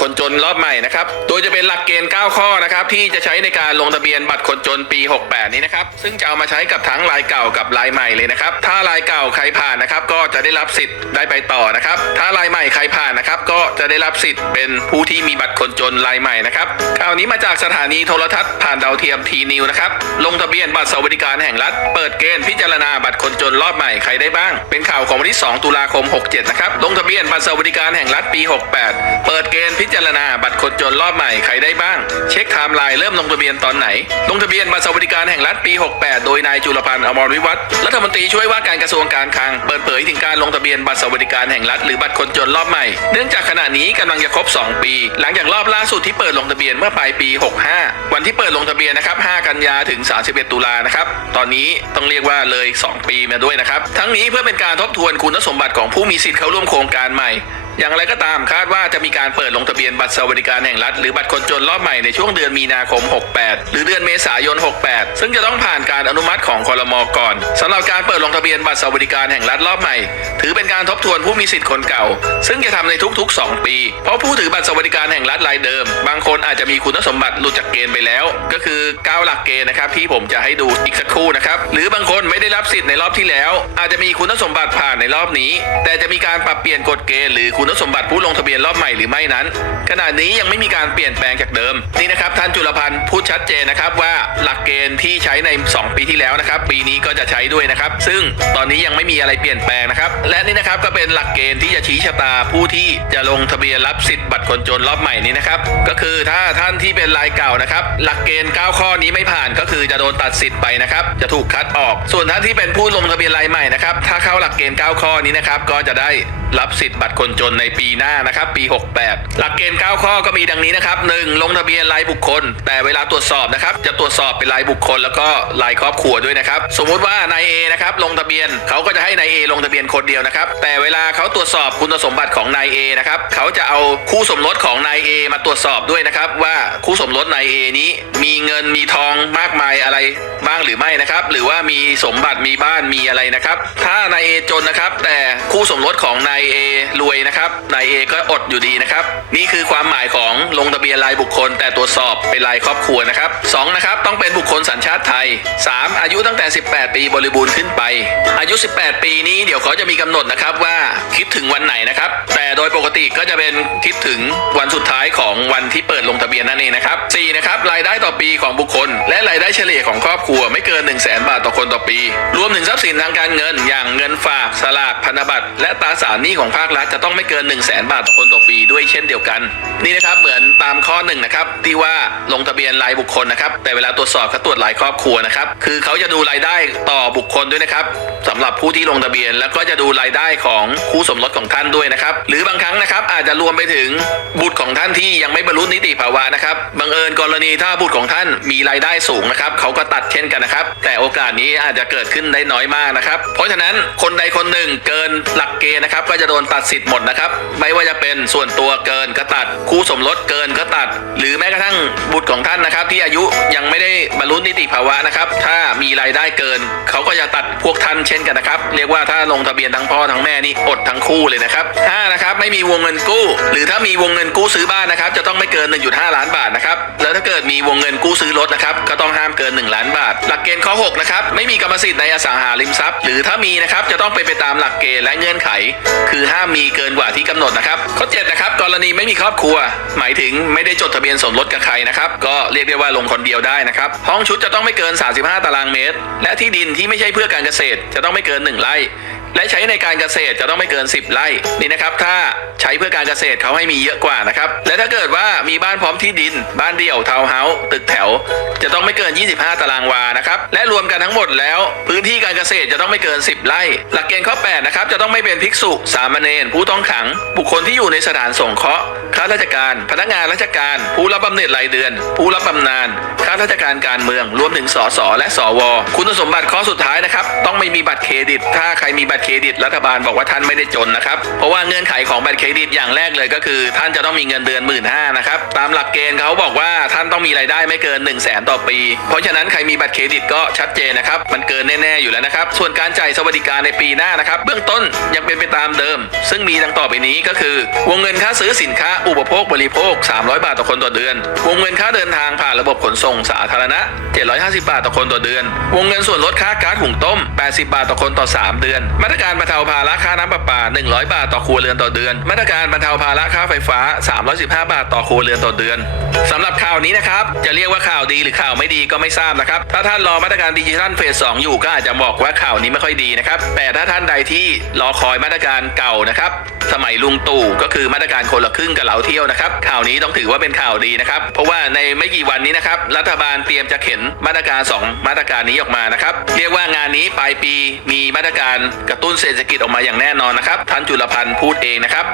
คนจนรอบใหม่นะครับ โดยจะเป็นหลักเกณฑ์ 9 ข้อนะครับที่จะใช้ในการลงทะเบียนบัตรคนจนปี 68 นี้นะครับ ซึ่งจะเอามาใช้กับทั้งรายเก่ากับรายใหม่เลยนะครับ ถ้ารายเก่าใครผ่านนะครับก็จะได้รับสิทธิ์ได้ไปต่อนะครับ ถ้ารายใหม่ใครผ่านนะครับก็จะได้รับสิทธิ์เป็นผู้ที่มีบัตรคนจนรายใหม่นะครับข่าวนี้มาจากสถานีโทรทัศน์ผ่านดาวเทียมทีนิวนะครับลงทะเบียนบัตรสวัสดิการแห่งรัฐ เปิดเกณฑ์พิจารณาบัตรคนจนรอบใหม่ใครได้บ้าง เป็นข่าวของวันที่ 2 ตุลาคม 67 นะครับลงทะเบียนบัตรสวัสดิการแห่งรัฐปี 68 เปิดเกณฑ์พิจารณาบัตรคนจนรอบใหม่ใครได้บ้าง เช็คไทม์ไลน์เริ่มลงทะเบียนตอนไหน ลงทะเบียนบัตรสวัสดิการแห่งรัฐปี 68 โดยนายจุลพันธ์อมรวิวัฒน์รัฐมนตรีช่วยว่าการกระทรวงการคลังเปิดเผยถึงการลงทะเบียนบัตรสวัสดิการแห่งรัฐหรือบัตรคนจนรอบใหม่เนื่องจากขณะนี้กำลังจะครบ 2 ปี หลังจากรอบล่าสุดที่เปิดลงทะเบียนเมื่อปลายปี 65 วันที่เปิดลงทะเบียนนะครับ 5 กันยาถึง 31 ตุลานะครับตอนนี้ต้องเรียกว่าเลย 2 ปีมาด้วยนะครับทั้งนี้เพื่อเป็นการทบทวนคุณสมบัติของผู้มีสิทธิ์เข้าร่วมโครงการใหม่ อย่างไรก็ตามคาดว่าจะมีการเปิดลงทะเบียนบัตรสวัสดิการแห่งรัฐ หรือบัตรคนจนรอบใหม่ในช่วงเดือนมีนาคม 68 หรือเดือนเมษายน 68 ซึ่งจะต้องผ่านการอนุมัติของคอรมอก่อนสำหรับการเปิดลงทะเบียนบัตรสวัสดิการแห่งรัฐรอบใหม่ ถือเป็นการทบทวนผู้มีสิทธิ์คนเก่า ซึ่งจะทำในทุกๆ 2 ปี เพราะผู้ถือบัตรสวัสดิการแห่งรัฐรายเดิม บางคนอาจจะมีคุณสมบัติหลุดจากเกณฑ์ไปแล้ว ก็คือ9หลักเกณฑ์นะครับที่ผมจะให้ดูอีกสักครู่นะครับหรือบางคนไม่ได้รับสิทธิ์ในรอบที่แล้ว อาจจะมีคุณสมบัติผ่านในรอบนี้ แต่จะมีการปรับเปลี่ยนกฎเกณฑ์หรือคุณสมบัติผู้ลงทะเบียนรอบใหม่หรือไม่นั้น ขณะนี้ยังไม่มีการเปลี่ยนแปลงจากเดิมนี่นะครับท่านจุลพันธ์พูดชัดเจนนะครับว่าหลักเกณฑ์ที่ใช้ใน 2 ปีที่แล้วนะครับ ปีนี้ก็จะใช้ด้วยนะครับ ซึ่งตอนนี้ยังไม่มีอะไรเปลี่ยนแปลงนะครับ และนี่นะครับก็เป็นหลักเกณฑ์ที่จะชี้ชะตาผู้ที่จะลงทะเบียนรับสิทธิ์บัตรคนจนรอบใหม่นี้นะครับ ก็คือถ้าท่านที่เป็นรายเก่านะครับ หลักเกณฑ์ 9 ข้อนี้ไม่ผ่านก็คือจะโดนตัดสิทธิ์ไปนะครับ จะถูกคัดออก ส่วนท่านที่เป็นผู้ลงทะเบียนรายใหม่นะครับ ถ้าเข้าหลักเกณฑ์ 9 ข้อนี้นะครับ ก็จะได้ รับสิทธิ์บัตรคนจนในปีหน้านะครับ ปี 68 หลักเกณฑ์ 9 ข้อก็มีดังนี้นะครับ 1. ลงทะเบียนรายบุคคล แต่เวลาตรวจสอบนะครับ จะตรวจสอบเป็นรายบุคคล แล้วก็รายครอบครัวด้วยนะครับ สมมุติว่านายเอนะครับลงทะเบียนเขาก็จะให้นายเอลงทะเบียนคนเดียวนะครับ แต่เวลาเขาตรวจสอบคุณสมบัติของนายเอนะครับเขาจะเอาคู่สมรสของนายเอมาตรวจสอบด้วยนะครับ ว่าคู่สมรสนายเอนี้ มีเงินมีทองมากมายอะไรบ้างหรือไม่นะครับ หรือว่ามีสมบัติมีบ้านมีอะไรนะครับ ถ้านายเอจนนะครับ แต่คู่สมรสของนายายเอรวยนะครับนายเอก็อดอยู่ดีนะครับ นี่คือความหมายของลงทะเบียนรายบุคคล แต่ตรวจสอบเป็นรายครอบครัวนะครับสองนะครับต้องเป็นบุคคลสัญชาติไทย 3. อายุตั้งแต่ 18 ปีบริบูรณ์ขึ้นไป อายุ 18 ปีนี้เดี๋ยวเขาจะมีกำหนดนะครับว่าคิดถึงวันไหนนะครับ แต่โดยปกติก็จะเป็นคิดถึงวันสุดท้ายของวันที่เปิดลงทะเบียนนั่นเองนะครับ 4. นะครับรายได้ต่อปีของบุคคล และรายได้เฉลี่ยของครอบครัวไม่เกิน 1 0 0 0 0แบาทต่อคนต่อปี รวมถึงทรัพย์สินทางการเงิน อย่างเงินฝากสลากพันธบัตรและตราสารหนี้นี้ของภาครัฐจะต้องไม่เกิน1 0 0 0 0แบาทต่อคนต่อปีด้วยเช่นเดียวกัน นี่นะครับเหมือนตามข้อหนึ่งนะครับที่ว่าลงทะเบียนรายบุคคลนะครับ แต่เวลาตรวจสอบเขาตรวจรายครอบครัวนะครับคือเขาจะดูรายได้ต่อบุคคลด้วยนะครับสำหรับผู้ที่ลงทะเบียน แล้วก็จะดูรายได้ของคู่สมรสของท่านด้วยนะครับหรือบางครั้งนะครับอาจจะรวมไปถึงบุตรของท่านที่ยังไม่บรรลุนิติภาวะนะครับบังเอิญกรณีถ้าบุตรของท่านมีรายได้สูงนะครับเขาก็ตัดเช่นกันนะครับ แต่โอกาสนี้อาจจะเกิดขึ้นได้น้อยมากนะครับ เพราะฉะนั้นคนใดคนหนึ่งเกินหลักเกณฑ์นะครับก็จะโดนตัดสิทธิ์หมดนะครับ ไม่ว่าจะเป็นส่วนตัวเกินก็ตัดคู่สมรสเกินก็ตัด หรือแม้กระทั่งบุตรของท่านนะครับ ที่อายุยังไม่ได้าวะนะครับ ถ้ามีรายได้เกิน เขาก็จะตัดพวกท่านเช่นกันนะครับ เรียกว่าถ้าลงทะเบียนทั้งพ่อทั้งแม่นี่อดทั้งคู่เลยนะครับห้านะครับไม่มีวงเงินกู้ หรือถ้ามีวงเงินกู้ซื้อบ้านนะครับ จะต้องไม่เกิน 1.5 ล้านบาทนะครับ แล้วถ้าเกิดมีวงเงินกู้ซื้อรถนะครับ ก็ต้องห้ามเกิน 1 ล้านบาท หลักเกณฑ์ข้อ6นะครับ ไม่มีกรรมสิทธิ์ในอสังหาริมทรัพย์ หรือถ้ามีนะครับ จะต้องเป็นไปตามหลักเกณฑ์และเงื่อนไข คือห้ามมีเกินกว่าที่กำหนดนะครับ ข้อ7นะครับ กรณีไม่มีครอบครัว หมายถึงไม่ได้จดทะเบียนสมรสกับใครนะครับ ก็เรียกได้ว่าลงคนเดียวได้นะครับ ห้องชุดจะต้องไม่ไม่เกิน 35 ตารางเมตร และที่ดินที่ไม่ใช่เพื่อการเกษตรจะต้องไม่เกิน 1 ไร่และใช้ในการเกษตรจะต้องไม่เกิน 10 ไร่นี่นะครับ ถ้าใช้เพื่อการเกษตรเขาให้มีเยอะกว่านะครับ และถ้าเกิดว่ามีบ้านพร้อมที่ดิน บ้านเดี่ยวทาวน์เฮาส์ตึกแถว จะต้องไม่เกิน 25 ตารางวานะครับ และรวมกันทั้งหมดแล้ว พื้นที่การเกษตรจะต้องไม่เกิน 10 ไร่ หลักเกณฑ์ข้อ 8 นะครับ จะต้องไม่เป็นภิกษุ สามเณรผู้ต้องขัง บุคคลที่อยู่ในสถานสงเคราะห์ ข้าราชการ พนักงานราชการ ผู้รับบำเหน็จรายเดือน ผู้รับบำนาญข้าราชการการเมือง รวมถึงสสและสว คุณสมบัติข้อสุดท้ายนะครับ ต้องไม่มีบัตรเครดิต ถ้าใครมีบัตรเครดิต รัฐบาลบอกว่าท่านไม่ได้จนนะครับ เพราะว่าเงื่อนไขของบัตรเครดิตอย่างแรกเลยก็คือ ท่านจะต้องมีเงินเดือนหมื่นห้านะครับ ตามหลักเกณฑ์เขาบอกว่าท่านต้องมีรายได้ไม่เกิน 1 0 0 0 0แต่อปี เพราะฉะนั้นใครมีบัตรเครดิตก็ชัดเจนนะครับ มันเกินแน่ๆอยู่แล้วนะครับ ส่วนการจ่ายสวัสดิการในปีหน้านะครับ เบื้องต้นยังเป็นไปตามเดิม ซึ่งมีดังต่อไปนี้ก็คือ วงเงินค่าซื้อสินค้าอุปโภคบริโภค 300 บาทต่อคนต่อเดือน วงเงินค่าเดินทางผ่านระบบขนส่งสาธารณะ 750 บาทต่อคนต่อเดือน วงเงินส่วนลดค่าก๊าซหุงต้ม 80 บาทต่อคนต่อ 3 เดือน มาตรการบรรเทาภาระค่าน้ำประปา 100 บาทต่อครัวเรือนต่อเดือน มาตรการบรรเทาภาระค่าไฟฟ้า 315 บาทต่อครัวเรือนต่อเดือนสำหรับข่าวนี้นะครับ จะเรียกว่าข่าวดีหรือข่าวไม่ดีก็ไม่ทราบนะครับ ถ้าท่านรอมาตรการดิจิทัลเฟส2อยู่ก็อาจจะบอกว่าข่าวนี้ไม่ค่อยดีนะครับ แต่ถ้าท่านใดที่รอคอยมาตรการเก่านะครับ สมัยลุงตู่ก็คือมาตรการคนละครึ่งกับเราเที่ยวนะครับ ข่าวนี้ต้องถือว่าเป็นข่าวดีนะครับ เพราะว่าในไม่กี่วันนี้นะครับ รัฐบาลเตรียมจะเข็นมาตรการ 2 มาตรการนี้ออกมานะครับ เรียกว่างานนี้ปลายปีมีมาตรการกระตุ้นเศรษฐกิจออกมาอย่างแน่นอนนะครับ ท่านจุลพันธ์พูดเองนะครับ